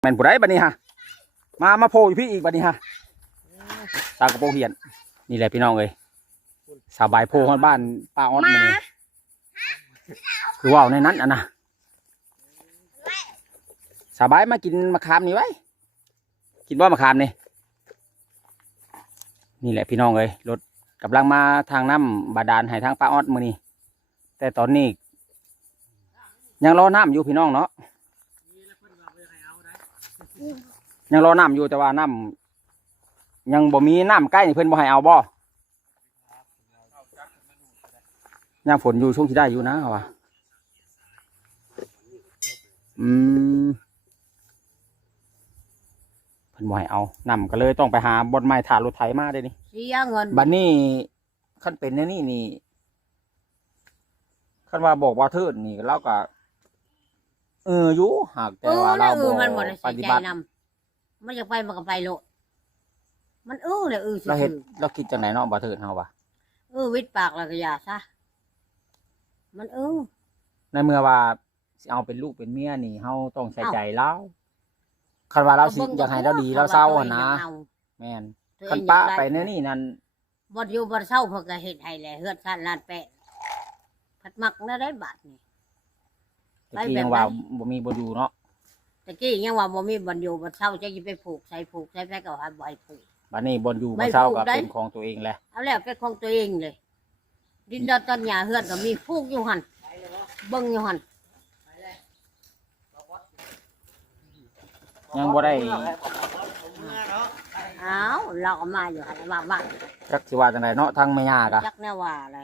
แม่นผู้ใดบัดนี้ฮะมาโผล่อยู่พี่อีกบัดนี้ฮะตากระโปรงเหียนนี่แหละพี่น้องเอ้ยสบายโผล่ฮอดบ้านป้าออดมื้อนี้คือว่าวในนั้นอ่ะนะสบายมากินมะขามนี่ไว้กินบ่มะขามนี่นี่แหละพี่น้องเอ้ยรถกำลังมาทางน้ำบาดาลให้ทางป้าออดมื้อนี้แต่ตอนนี้ยังรอน้ำอยู่พี่น้องเนาะยังรอน้ำอยู่แต่ว่าน้ำยังบ่มีน้ำใกล้เพิ่นบ่ให้เอาบ่ยังฝนอยู่ช่วงที่ได้อยู่นะว่าเพิ่นบ่ให้เอาน้ำก็เลยต้องไปหาบ่อนไม้ถ่ารถไถมาได้นี่เสียเงินบัดนี้คันเป็นในนี่คันว่าบอกว่าเทิดนี่เราก็อยู่หากแต่ว่าเราบ่ปฏิบัติมันจะไปมันก็ไปโลดมันเลยเราเฮ็ดเราคิดจังไหนเนาะบ่เทิดเฮาว่าวิดปากแล้วก็อย่าซะมันในเมื่อว่าสิเอาเป็นลูกเป็นเมียนี่เฮาต้องใส่ใจเราคันว่าเราสิอยากให้เราดีเราเศร้าหั่นนะแม่นคันป้าไปในนี่นั่นบ่อยู่บ่เศร้าเพิ่นก็เฮ็ดให้แหละเฮือดซ่านลาดแปะผัดมักน่ะได้บาดนี่ตะกี้ยังว่าบ่มีบ่อยู่เนาะตะกี้ยังว่าบ่มีบ่อยู่บ่เศร้าจะสิไปผูกใส่ไปก็หาบ่ให้ผูกบัดนี้บ่อยู่บ่เศร้าก็เป็นของตัวเองแหละเอาแล้วเป็นของตัวเองเลยดินดอนต้นหญ้าเฮือนก็มีผูกอยู่หั่นเบิ่งอยู่หั่นยังบ่ได้อ้าวเราก็มาอยู่หั่นว่าจักสิว่าจังไดเนาะทางแม่ย่าก็จักแนวว่าอะไร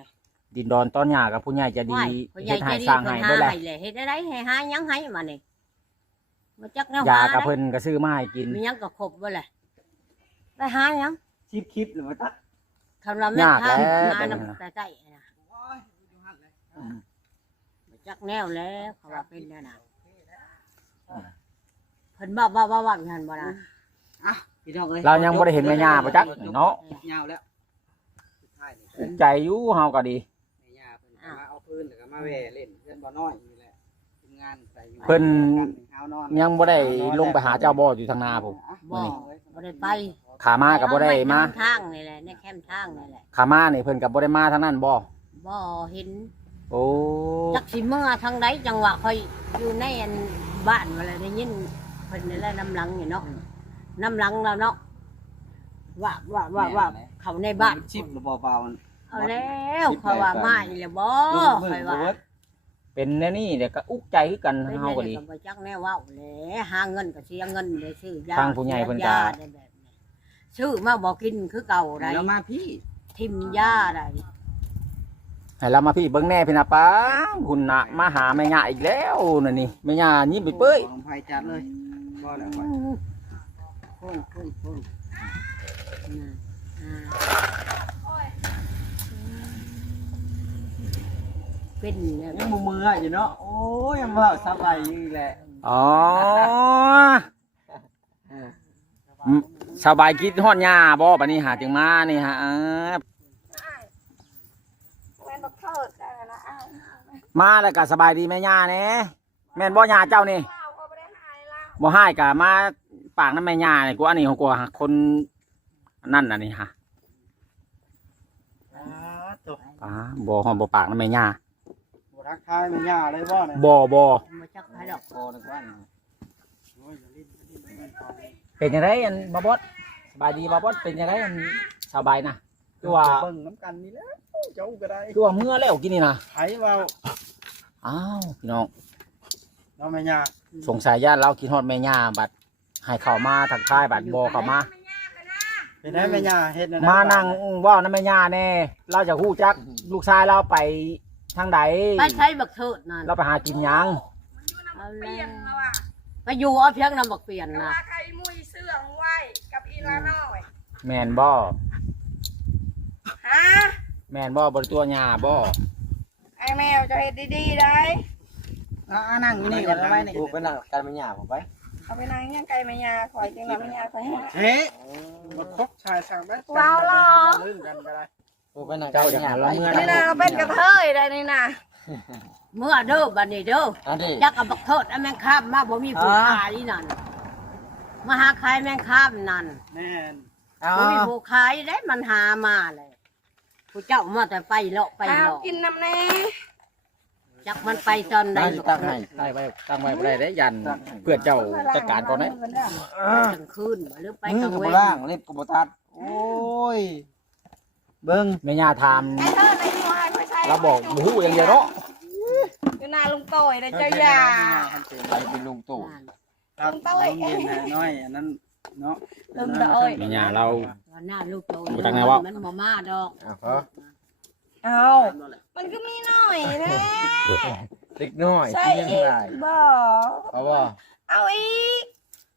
ดินดอนต้นหญ้ากับผู้ใหญ่จะดีเฮ็ดให้สร้างให้เบิดแหละเฮ็ดได้ให้หายังให้มานี่บ่จักแนวหายากับเพิ่นก็ซื้อมาให้กินมียังก็ครบเบิดแหละไปหายังคลิปหรือว่าตักคำว่าแม่ค้าหานำใกล้ๆนะบ่จักแนวแล้วเขาว่าเป็นแนวนั้นเพิ่นว่าหั่นบ่ล่ะเรายังบ่ได้เห็นแม่ย่าบ่จักเนาะยาวแล้วใจอยู่เฮาก็ดีเอาพื้นแล้วก็มาแว่เล่นเพื่อนบ่น้อยนี่แหละทีมงานใส่อยู่เพิ่นยังบ่ได้ลงไปหาเจ้าบ่อยู่ทางนาผมบ่ได้ไปขามาก็บ่ได้มาทางนี่แหละในแคมป์ทางนี่แหละขามานี่เพิ่นก็บ่ได้มาทางนั้นบ่เห็นโอ้จักสิเมื่อทางใดจังหวะค่อยอยู่ในบ้านว่าแล้วได้ยินเพิ่นนี่แหละน้ำหลังนี่เนาะน้ำหลังแล้วเนาะว่าเขาในบ้านชิบหรือเบาๆเอาแล้วเขาว่ามาอีแล้วบ่ค่อยว่าเป็นแนวนี้เดี๋ยวก็อุกใจคือกันเฮาก็ดีบ่จักแนวเว้าแหละหาเงินก็เสียเงินได้ซื้อยาทางผู้ใหญ่เพิ่นก็ซื้อมาบ่กินคือเก่าได้แล้วมาพี่ทิ่มยาได้ให้เรามาพี่เบิ่งแน่พี่นะป้าคุณน่ะมาหาแม่ย่าอีกแล้วนั่นนี่แม่ย่ายิ้มไปเป้ยของไผจัดเลยบ่แล้วค่อยเป็นยังมืออยู่เนาะโอ้ยยังว่าสบายอยู่แหละอ๋อสบายคิดฮอดย่าบ่บัดนี้หาจึงมานี่ฮะมาแล้วก็สบายดีแม่ย่าแน่แม่นบ่ย่าเจ้านี่บ่ให้ก็มาปากน้ำแม่ย่านี่กูอันนี้ของกูคนนั่นน่ะนี่ฮะบ่ฮอดบ่ปากน้ำแม่ย่าบ่ทักทายแม่ย่าเลยบ่เนี่ยบ่จักไผดอกนึกว่าเป็นจังไดอันบ่บดสบายดีบ่บดเป็นจังไดอันสบายนะคือว่าเบิ่งน้ำกันนี่แหละเจ้าก็ได้คือว่าเมื่อแล้วกินนี่นะไผว่าอ้าวพี่น้องน้องแม่ย่าสงสัยญาติเราคิดฮอดแม่ย่าบัดให้เข้ามาทักทายบัดบ่เข้ามาเป็นได้แม่ย่าเฮ็ดมานั่งเว้านำแม่ย่าแน่เราจะฮู้จักลูกชายเราไปทางใดไปใช้บักเถิดนั่นเราไปหากินหยังไปอยู่เอาเพียงนำบักเปลี่ยนนะใครมุ้ยเสื่องไว้กับอีลาน้อยแม่นบ่ฮะแม่นบ่บ่ตัวหญ้าบ่ไอ้แมวจะเฮ็ดดีๆได้นั่งอยู่นี่กันไว้นี่ไปนั่งกันแม่ย่าผมไปเอาไปนั่งยังไกลแม่ย่าคอยจังว่าแม่ย่าคอยให้เฮ้บ่คบชายสั่งแม่ว้าวหรอลื่นกันก็ได้ไปนั่งเจ้าอย่าเราเมื่อนี่นะเป็นกระเทยได้นี่นะเมื่อเด้อบัดนี้เด้อจักกับบักเถิดแม่งข้ามมาบ่มีผู้หาอีนั่น มาหาขายแมงค่ามนั่น แม่น ผู้มีผู้ขายได้มันหามาเลยผู้เจ้ามาแต่ไปเลาะไป เอา เลาะ กินน้ำแน่ จักมันไปตอนใด ได้ตั้งให้ได้ไว้ตั้งไว้บ่ได้ได้ยันเพื่อนเจ้าจัดการก่อนนะ กลางคืนบ่หรือไป มื ก อ ลาง กับ เว บ่ น ล่างเล็บกับบ่ตัดโอ้ยเบิ่ง แม่ย่าถาม ไอ้เธอในที่ว่าไม่ใช่ เราบอกบ่ฮู้อย่างเดียวเนาะ อยู่หน้าลุงโต้ยนะเจ้าย่า ไปเป็นลุงตู่ ลุงโต้ย เย็นน้อยอันนั้นเนาะ ลุงโต้ย แม่ย่าเรา วันหน้าลูกโต บ่จักแนวเว้า มันบ่มาดอก เอามันก็มีหน่อยนะ เล็กน้อย ใช่ ที่ยัง อีก ได้ บ่ เอาบ่ เอาอีก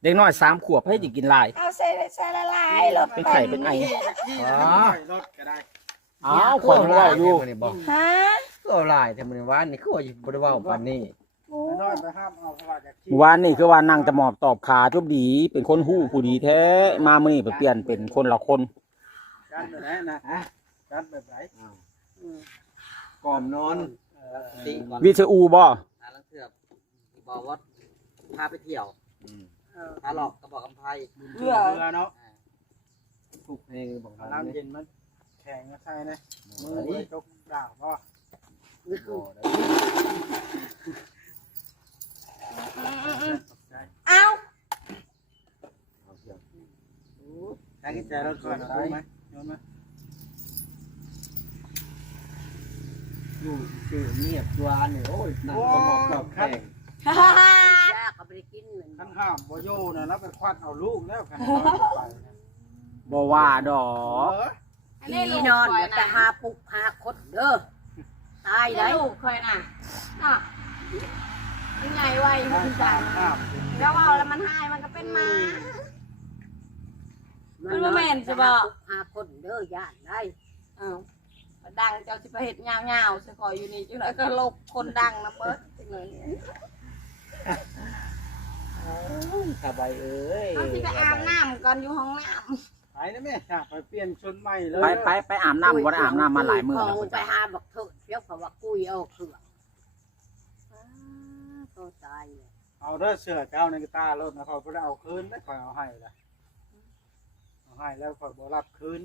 เด็กน้อย3ขวบให้สิกินหลาย เอาใส่ละลายรถ เป็นไข่เป็นไอ อ๋อ รถก็ได้ อ้าวคนยังเว้าอยู่ ฮะ ก็เอาหลายแต่มื้อวานนี่คือว่าบ่ได้เว้าปานนี้ โอ้ น้อยไปห้ามเอาเพราะว่าจะขี้ เมื่อวานนี่คือว่านั่งจะหมอบตอบขาจุบดี เป็นคนฮู้ผู้ดีแท้มามื้อนี้ไปเปลี่ยนเป็นคนละคน กันแบบไหนนะกันแบบไหน กล่อมนอนติก่อน วิทอูบ่ หาลังเทือบบอกว่าพาไปเที่ยวพาหลอกกระบอกกำไพ เบื่อเนาะ ทุกเพลงบอกว่า น้ำเย็นมันแข็งนะใช่นะมือไว้จกดาวก็ เอา ทางที่ใจรถ ก่ ก่ อ อน น เอาไหมโยนไหม อยู่คือเงียบตัวนี่โอ้ยนั่งก็บอกกับแขก ฮ่าฮ่าฮ่าย ากก็ไปกินเหมือน ทั้งห้ามบ่โยนะแล้วไปควัดเอาลูกแล้วกันไปนะ บ่ว่าดอ เอก อ พี่นอนแต่หาปุกหาคดเด้อตาย ได้ ได้ ลูกเคยน่ะน่ะยังไงวะ ห้าม คุณจัง ห้าม แล้วเอาแล้วมันหายมันก็เป็นหมา มันบ่แม่นสิบ่ หาปุกหาคดเด้อย่านได้ อ้าวดังเจ้าสิไปเฮ็ดยาวๆสิขออยู่นี่จังได๋ก็ลบคนดังนะเบิดจังเลย สบายเอ้ย เอาสิไปอาบน้ำก่อนอยู่ห้องน้ำ ไปนะแม่ไปเปลี่ยนชุดใหม่เลย ไปอาบน้ำบ่ได้อาบน้ำมาหลายมื้อ ข แล้ว องไปหาบักเถิดเพียกเพราะว่ากุ้ยเอาเครื่องเขาตายเลย เอาเด้อเสือเจ้าในกตารถนะเขาบ่ได้เอาคืนได้คอยเอาให้ละเอาให้แล้วคอยบ่รับคืน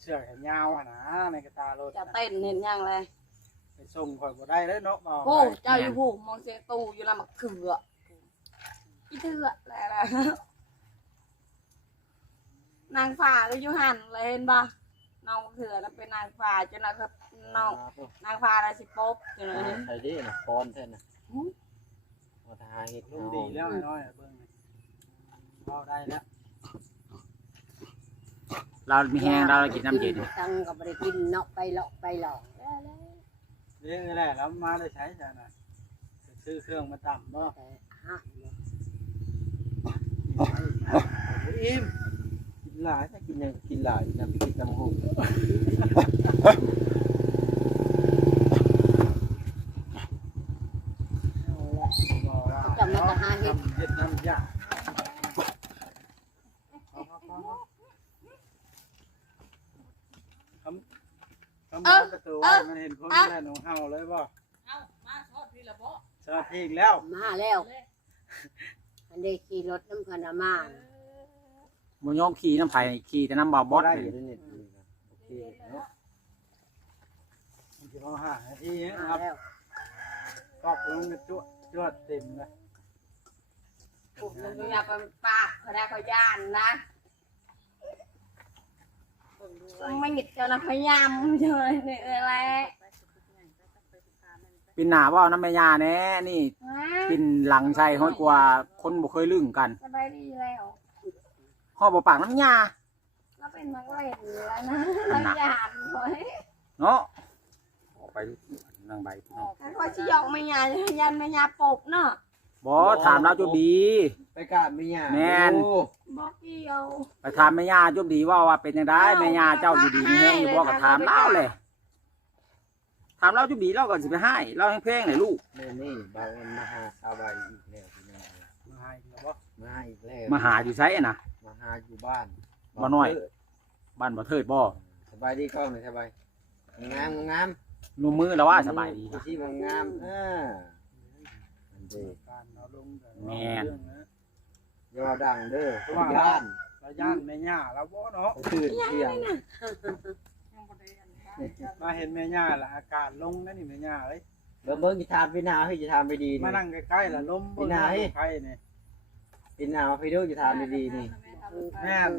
เสือแขนยาวนะในกตารถ จะเต้นเห็นยังเลย ไปส่งคอยบ่ได้แล้วเนาะเบา โอ้เจ้าอยู่ผู้มองเสียงตู้อยู่ละมักเขืออีเถือแล้วนางฟ้าก็อยู่หันเลยเห็นปะน้องเถือแล้วเป็นนางฟ้าจนนะครับน้องนางฟ้าอะไรสิป๊บจนเลย ใส่ดินะฟอนแท้น่ะมาทายเฮ็ด ลูกดีแล้วน้อยเบิ่งเบาได้แล้ว เรามีแห้งเรากินน้ำเย็น ตังก็ไม่ได้กินเนาะไปหลอกไปหลอก เรื่องอะไรแล้วมาได้ใช้จ้ะนะซื้อเครื่องมาต่ำบ่ แต่ฮะ อิ่มกินหลายถ้ากินยังกินหลายน้ำกินน้ำหู จะมาหาเห็ด เห็ดน้ำยาคำประตูมันเห็นคนแค่หนูเห่าเลยบ่ชอบพีกแล้ว มาแล้วอันนี้ขี่รถน้ำพนามา บ่ยอมขี่น้ำไผ่ขี่แต่น้ำบ่าวบอส ได้ นี่ อยู่ด้วยนี่โอเคเนาะ มันจะมาหาที่นี้ มา ครับ แล้ว กอกลงกระจวดเต็มเลย ผมอยากไปปากเขาได้เขาย่านนะไม่หงิดเจ้านะพยายามเลยนี่อะไร ปินหน้าบ่น้ำแม่ย่าแน่นี่ปินหลังใช่ฮ้อยกว่าคนบ่เคยลึงกัน สบายดีแล้ว ฮอดบ่ปากน้ำยา เราเป็นนักเล่นแล้วนะเราหยาดไว้ เนาะออกไปนางใบพี่น้อง ถ้าคอยชิยอกไม่หยายันไม่หยาปบเนาะ บ่ถามเราจุบดี ไปกราบแม่ย่า แม่น บอกเกี่ยว ไปถามแม่ย่าจุบดีว่าเป็นจังไดแม่ย่าเจ้าอยู่ดีมีแห้งอยู่บ่ก็ถามเล่าเลยถามเราจุบดีเราก็สิไปให้เราแห้งเพลงเลยลูก แม่นี่บางมาหาสาวใบอีกแล้วพี่น้อง มาให้แล้วบ่ มาอีกแล้ว มาหาอยู่ไสน่ะ มาหาอยู่บ้าน บ่น้อย บ้านบ่เทิดบ่ สบายดีกล้องหน่อยสบายงามงาม นุ่มมือแล้วว่าสบายดีค่ะ ที่มันงามอันเดี การเอาลง แม่น ย อย่าว่าดังเด้อ เพราะว่า ย่าน เราย่านแม่ย่าแล้วบ่เนาะ ตื่นเที่ยง มาเห็นแม่ย่าละอากาศลงนั่นนี่แม่ย่าเอ้ย เบิ่งจะทานพี่นาให้จะทานไปดี มา นี่ นั่งใกล้ๆละลมบ่ได้ใครนี่ พี่นาพี่ดูจะทานไปดีนี่ แม่น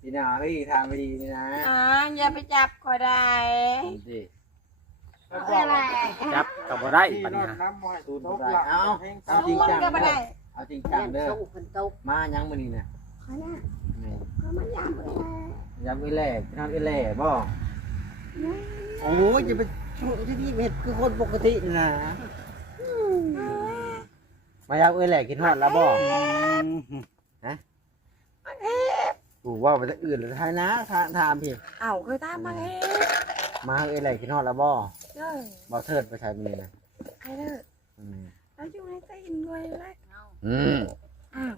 พี่นาให้ทานไปดีนี่นะ อย่าไปจับก็ได้ สิ อะไร จับกับบ่ได้ ที่ บัด น นี้ อน ฮะ น้ำบ่ให้ตูตกละเพลง เอาจริงจัง ก็ไม่ เด้อ ได้ เอาจริงจังเด้อ สู้คนตก มายังมื้อนี้น่ะ เขาน่ะ นี่ เขามันยามเลย ยังอีแหล่ทานอีแหล่บ่โอ้ยจะไปช่วยที่นี่เฮ็ดคือคนปกตินี่นะมายังอีแหล่กินฮอดแล้วบ่กูว่าไปทางอื่นหรือทางนะถามพี่ เอาเคยตามมาเฮ้ มาอีแหล่กินฮอดแล้วบ่ เด้อ บ่เทิดไปใช้มื้อนี้นะ ใครเด้อ อืม เราอยู่ในตีนด้วยเลย อืม อ้าว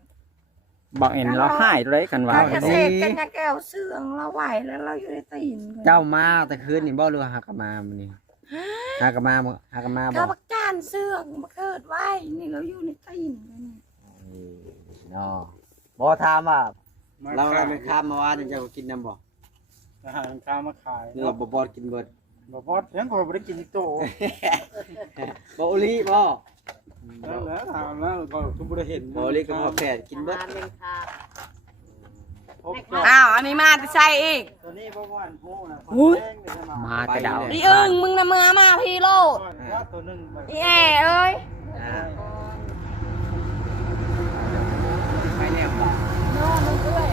บอกเอ็นเราหายเลยกันว่า ถ้าเกษตรกันจะแก้วเสื่องเราไหวแล้วเราอยู่ในตีน เจ้ามาแต่คืนนี่บ่หรือว่าหากะมามื้อนี้หากะมาบ่หากะมาบ่ ถ้าบักจานเสื่องมาเกิดไว้นี่เราอยู่ในตีนกันนี่ เนาะบ่ถามว่า เรา เรา เรา ไป ไป ข้ามมาว่าเจ้ากินน้ำบ่ อาหารข้าวมาขาย เนื้อบ่บอดกินเบิด บ่พอดยังก็บ่ได้กินอีกโต บ่อุลีบ่ นั่นแหละถามแล้วก็ทุกบ่ได้เห็น บ่อุลีก็บ่แฝดกินเบิด งานเป็นค่ะ พบกับ อ้าวอันนี้มาจะใส่อีก ตัวนี้บ่ว่านโพนะ มาแต่ดาว อีอึ้งมึงนะมือมาพี่โลด ว่าตัวนึง อีแอเอ้ย ไปแล้วบ่ โน่มันเอ้ย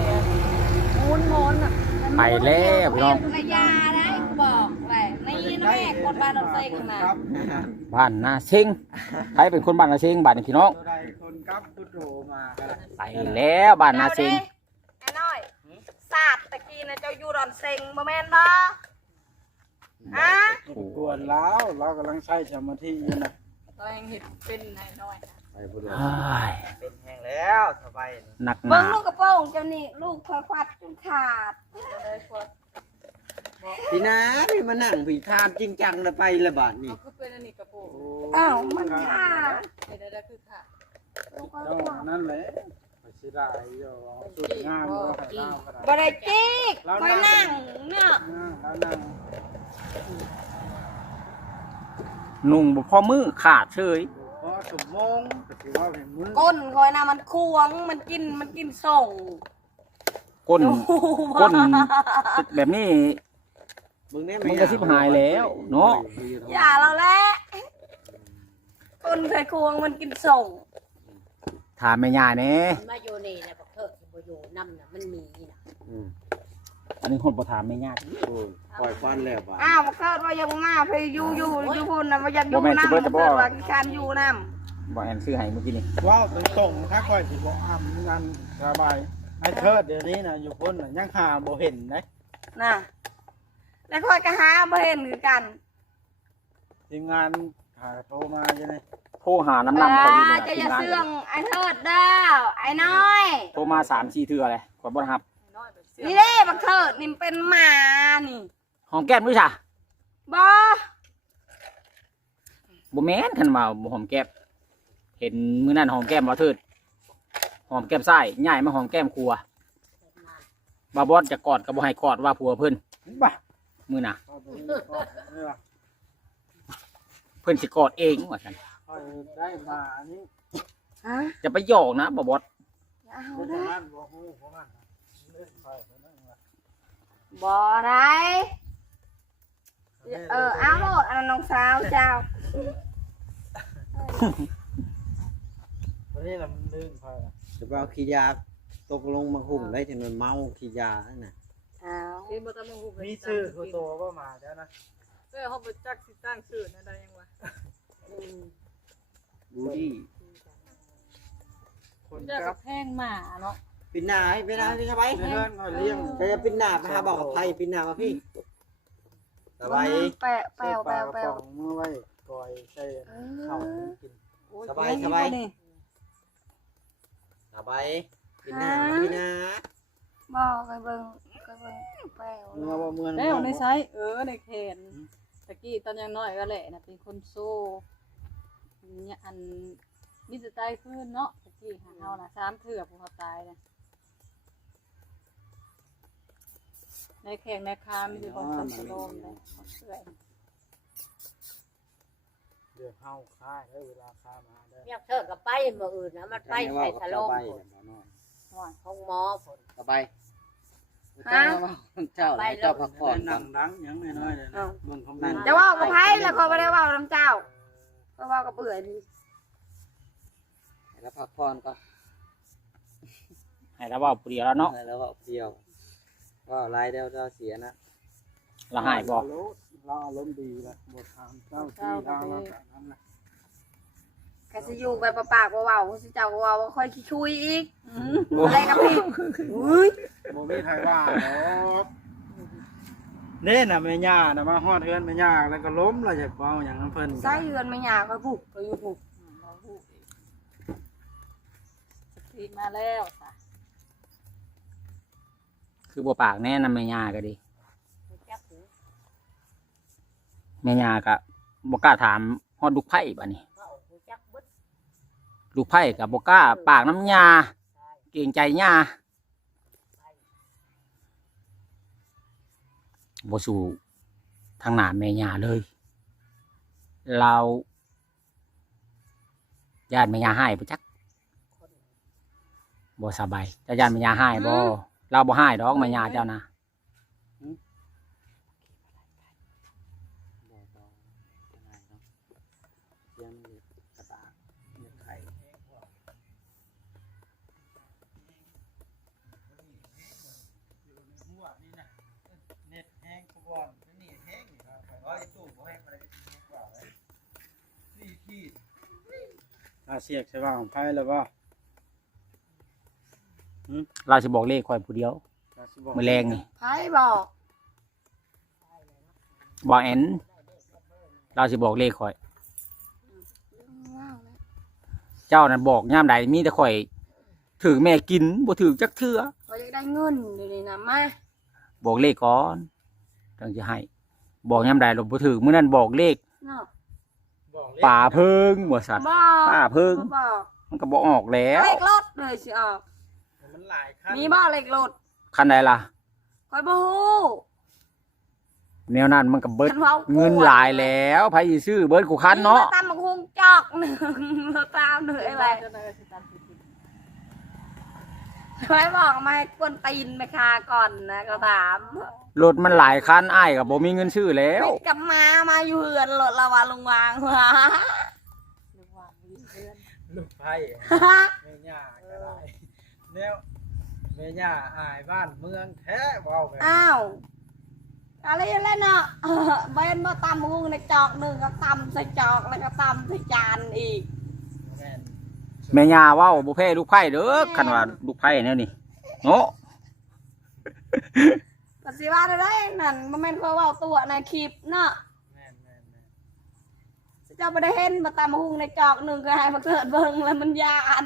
มุนมุนอ่ะ ไปแล้วพี่น้อง ระยาได้กูบอกแหละนี่นะแม่กดบาดอนเซ็งมา ครับ บ้านนาเชิงใครเป็นคนบ้านนาเชิงบ้านนี้พี่น้อง ตัวใดคนกับพุทโธมาก็ได้ ไปแล้วบ้านนาเชิง ไอ้น้อยศาสตร์ตะกี้นะเจ้าอยู่ดอนเซ็งบ่แม่นบ่ฮะ กวนแล้วเรากำลังใช้สมาธิอยู่นะ ตัวเองเห็นเป็นไอ้น้อย ไปบ่ได้ เฮ้ย เป็นแห้งแล้วสบาย หนักห เบิ่ นาง ลูกกระโปรงเจ้านี่ลูกคอยควัดจนขาดเลยควัด พี่นะพี่มานั่งพี่คาบจริงจังแล้วไปละบาดนี่ คือเป็นอันนี้กระโปรง อ้าวมันขาด เป็นอะไรคือค่ะ ลูกคอย เจ้า ควัด นั่นแหละไปสิได้อยู่สุดงามบ่ให้เราก็ได้ บ่ได้จิกคอยนั่งเนาะ แล้วนั่ง นุ่งบ่พอมือขาดเฉย พอสมมงก็ถือว่าเป็นมือ ก้นคอยน่ะมันควงมันกินส่ง ก้นก้นแบบนี้ มึงเนี่ย มันก็สิบหายแล้วเนาะ อย่าเราแหละก้นเคยควงมันกินส่ง ถามแม่ย่าแหน่ มันมาอยู่นี่แหละบักเถิดบ่อยู่นำน่ะมันมีน่ะ อันนี้คนบ่ถามแม่ย่า ปล่อยฟันแล้วบาด อ้าวมาเกิดว่ายังมาไปอยู่พุ่นน่ะว่าอยากอยู่ บ่แม่นสิ นำ เบิ มา ดจะบ่ เกิดว่าการอยู่นำ บ่แอนซื้อให้เมื่อกี้นี่ ว้าวตรงๆถ้าค่อยสิบ่อ้ำงานสบายไอ้เทิดเดี๋ยวนี้น่ะอยู่พ้นน่ะยังหาบ่เห็นนะ น่ะแล้วคอยก็หาบ่เห็นคือกัน ทีมงานหาโทรมาอยู่นี่ โทรหาน้ำนำเขาอยู่ จะ ที อย่าม งาน เสื่องไอ้เทิดเด้อไอ้น้อย โทรมา 3-4 เทื่อเลยขอยบ่รับ น้อยแบบเสีย นี่เด้บักเทิดนี่มันเป็นหมานี่ หอมแก้มด้วยจ้ะ บ่ บ่แม่นคันว่าบ่หอมแก้มเห็นมื้อนั้นหอมแก้มบ่เทิดหอมแก้มซ้ายย้ายมาหอมแก้มครัวบ่บอสจะกอดก็บ่ให้กอดว่าผัวเพิ่น บ้า มื้อน่ะ เอาตัวนี้ก่อนนี่ล่ะ เพิ่นสิกอดเองว่าซั่น ค่อยได้มาอันนี้ ฮะ จะไปหยอกนะบ่บอส อย่าเอา บ่ เด้อ ทานบ่ฮู้บ่มันเล่นค่อยไปนั่นว่ะ บ่ได้เอาโลดอันนั้นน้องสาวเจ้า ตัวนี้น่ะมันลื่นค่อยน่ะ จะไปเอาขี้ยาตกลงมาหุ่มได้ถึงมันเมาขี้ยานั่นน่ะ เอา เห็นบ่ตะมงหู มีชื่อคือโตบ่มาเด้อนะ เอ้ยเฮาบ่จักสิตั้งชื่อนั่นได้ยังวะ บูดี้ คน จัก กั กั บบ แพงหมาเนาะ ปินหน้าให้ปินหน้าให้สบาย เพื่อนค่อยเลี้ยง จะปินหน้าไปหาบอกกับไทยปินหน้ามาพี่สบาย แปะแปะแปะแปะ ของมือไว้ก่อยใส่ข้าวกิน สบายสบายสบายปินหน้ามาพี่นะ บอกไปเบิ่งแปะ เมื่อบ่เมื่อ แล้วในไซในแขนตะกี้ตอนยังน้อยก็แหละนะเป็นคนโซ่เนี่ยอัน มีแต่ตายคืนเนาะตะกี้หาเฮาน่ะ3เทื่อผู้เขาตายน่ะในแข่งในคามีแต่คนสมสโลมเลยเอื้อย เดี๋ยวเฮาค่ายได้เวลาค่ามาได้ อยากเธอกับไปมื้ออื่นนะมันไปใส่สโลมพุ่น ว่า ของหมอพุ่น สบายเจ้าเจ้าพักผ่อน นั่งดังยังน้อยๆเลยนะเบิ่งคอมเมนต์ จะว่ากับไผแล้วเขาบ่ได้เว้านํเจ้าก็เว้ากับเอื่อยนี่ แล้วพักผ่อนก็ ให้เราเว้าผู้เดียวแล้วเนาะ แล้วก็เดียวว่าลายเดียวเจ้าเสียนะ เราหายบ่ เราอารมณ์ดีแล้วบ่ถามเจ้าที่เราแบบนั้นแหละ ก็สิอยู่ไปปากๆเว้าๆสิเจ้าก็เว้าว่าค่อยขี้คุยอีกอะไรกับพี่อุ้ย บ่มีใครว่าหรอกเน่น่ะแม่ย่าน่ะมาฮอดเฮือนแม่ย่าแล้วก็ล้มแล้วอยากเว้าหยังนำเพิ่น ใส่เฮือนไม่ยากค่อยผูกก็อยู่ผูก บ่ฮู้อีกสติมาแล้วจ้ะ คือบ่ปากแน่นำแม่ย่าก็ดี จักหู แม่ย่าก็บ่กล้าถามฮอดลูกไผ่บัดนี้ เว้าหูจักเบิด ลูกไผ่ก็บ่กล้าปากน้ำย่าเกรงใจย่าบ่สู่ทางหน้าแม่ย่าเลย เราญาติแม่ย่าให้บ่จักบ่สบายเจ้าญาติแม่ย่าให้บ่เราบ่ให้ดอกแม่ย่าเจ้านะ กระตากเน็ตไข่ เน็ตแห้งทุกวันนี่แห้งนี่ครับร้อยตู้บ่แห้งอะไรก็แห้งกว่าเลย4 ขีดเสียกใช่ป่ะของไผแล้วบ่ เราสิบอกเลขข่อยผู้เดียวมื้อแรงนี่ ไผบอก บ่แอนเราสิบอกเลขข่อย เจ้านั่นบอกยามใดมีแต่ข่อยถือแม่กินบ่ถือจักเทื่อ เขาอยากได้เงินเดี๋ยวนี้นะมา บอกเลขก่อนถึงจะให้ บอกยามใดเราบ่ถือมื้อนั้นบอกเลข เนาะ ป่าเพิงบ่สัตว์ บอก ป่าเพิง บอก มันก็บ่ออกแล้ว เลขรถเลยสิออก มันหลายขั้น มีบ่เลขรถ คันใดล่ะ คอยบ่ฮู้ แนวนั้นมันก็เบิด ฉันว้า เงินหลายแล้วไผสิซื้อเบิดกูคันเนาะ ตามมาคุงจอกหนึ่งเราตามเหนื่อยอะไร จะได้สิตามสิ ไว้บอกมาให้กวนตีนไปคาก่อนนะก็ถาม รถมันหลายคันอ้ายก็บ่มีเงินซื้อแล้ว ปิดกลับมาอยู่เหือนรถละวันลงวางว่ะ ลูกว่ามีเพื่อน ลูกไผ่แม่ย่าก็ได้แนวแม่ย่าอายบ้านเมืองแท้เว้าแบบ อ้าวอะไรเล่นเนาะเบนมาตำหุงในจอกหนึ่งก็ตำใส่จอกแล้วก็ตำใส่จานอีก แม่น แม่ย่าเว้าบ่แพ้ลูกไผ่เด้อคันว่าลูกไผ่แนวนี้เนาะ ก็สิว่าได้นั่นมันเป็นเพราะว่าตัวในคลิปเนาะ แม่นแม่นแม่น เจ้าไม่ได้เห็นมาตำหุงในจอกหนึ่งก็ให้มาเกิดเบิ่งแล้วมันยาน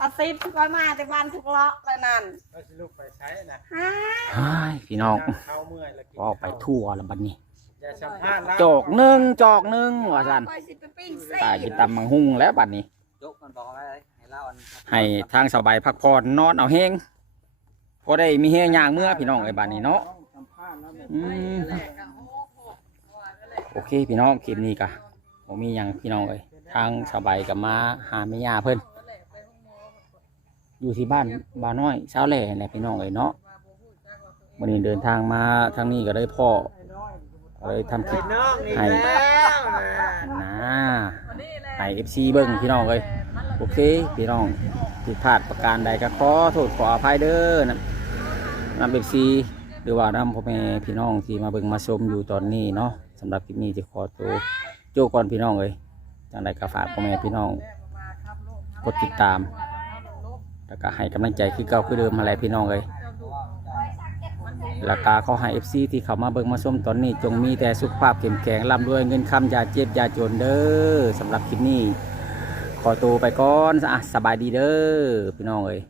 อาซิบก็มาแต่บ้านทุกเลาะแล้วนั่น ก็สิลูกไปใช้นะ ฮะ เฮ้ยพี่น้อง เข้าเมื่อยแล้วกิน ก็ไปทั่วแล้วบัดนี้ อย่าสัมภาษณ์แล้ว จอกหนึ่งว่าซั่น ไปสิไปปิ้งเส้ ตายกินตำมังหุ่งแล้วบัดนี้ ยกมันบอกอะไรให้เล่าอัน ให้ทางสบายพักผ่อนนอนเอาแห้งพอได้มีแห้งย่างเมื่อพี่น้องไอ้บ้านนี้เนาะ สัมภาษณ์แล้วแบบ อืมโอเคพี่น้องคลิปนี้กะผมมีอย่างพี่น้องเลยทางสบายกับมาหาแม่ย่าเพิ่นอยู่ที่บ้านบ้านน้อยเช้าแหล่แหละพี่น้องเลยเนาะวันนี้เดินทางมาทางนี้ก็ได้พ่อก็เลยทำคลิป น้องนี่ ให้ แล้ว นะให้ FC เบิ้งพี่น้องเลยโอเคพี่น้องผิดพลาดประการใดก็ขอโทษขออภัยเด้อนำ FC หรือว่านำพ่อแม่พี่น้องที่มาเบิ่งมาชมอยู่ตอนนี้เนาะสำหรับคลิปนี้จะขอตัวโจ้ก่อนพี่น้องเลยจังใดก็ฝากพ่อแม่พี่น้องกดติดตามแล้วก็ให้กำลังใจคือเก่าคือเดิมอะไรพี่น้องเลยแล้วก็ขอให้ FC ที่เข้ามาเบิ่งมาชมตอนนี้จงมีแต่สุขภาพเข้มแข็งร่ำรวยเงินคำอย่าเจ็บอย่าจนเด้อสำหรับคลิปนี้ขอตัวไปก่อนสบายดีเด้อพี่น้องเลย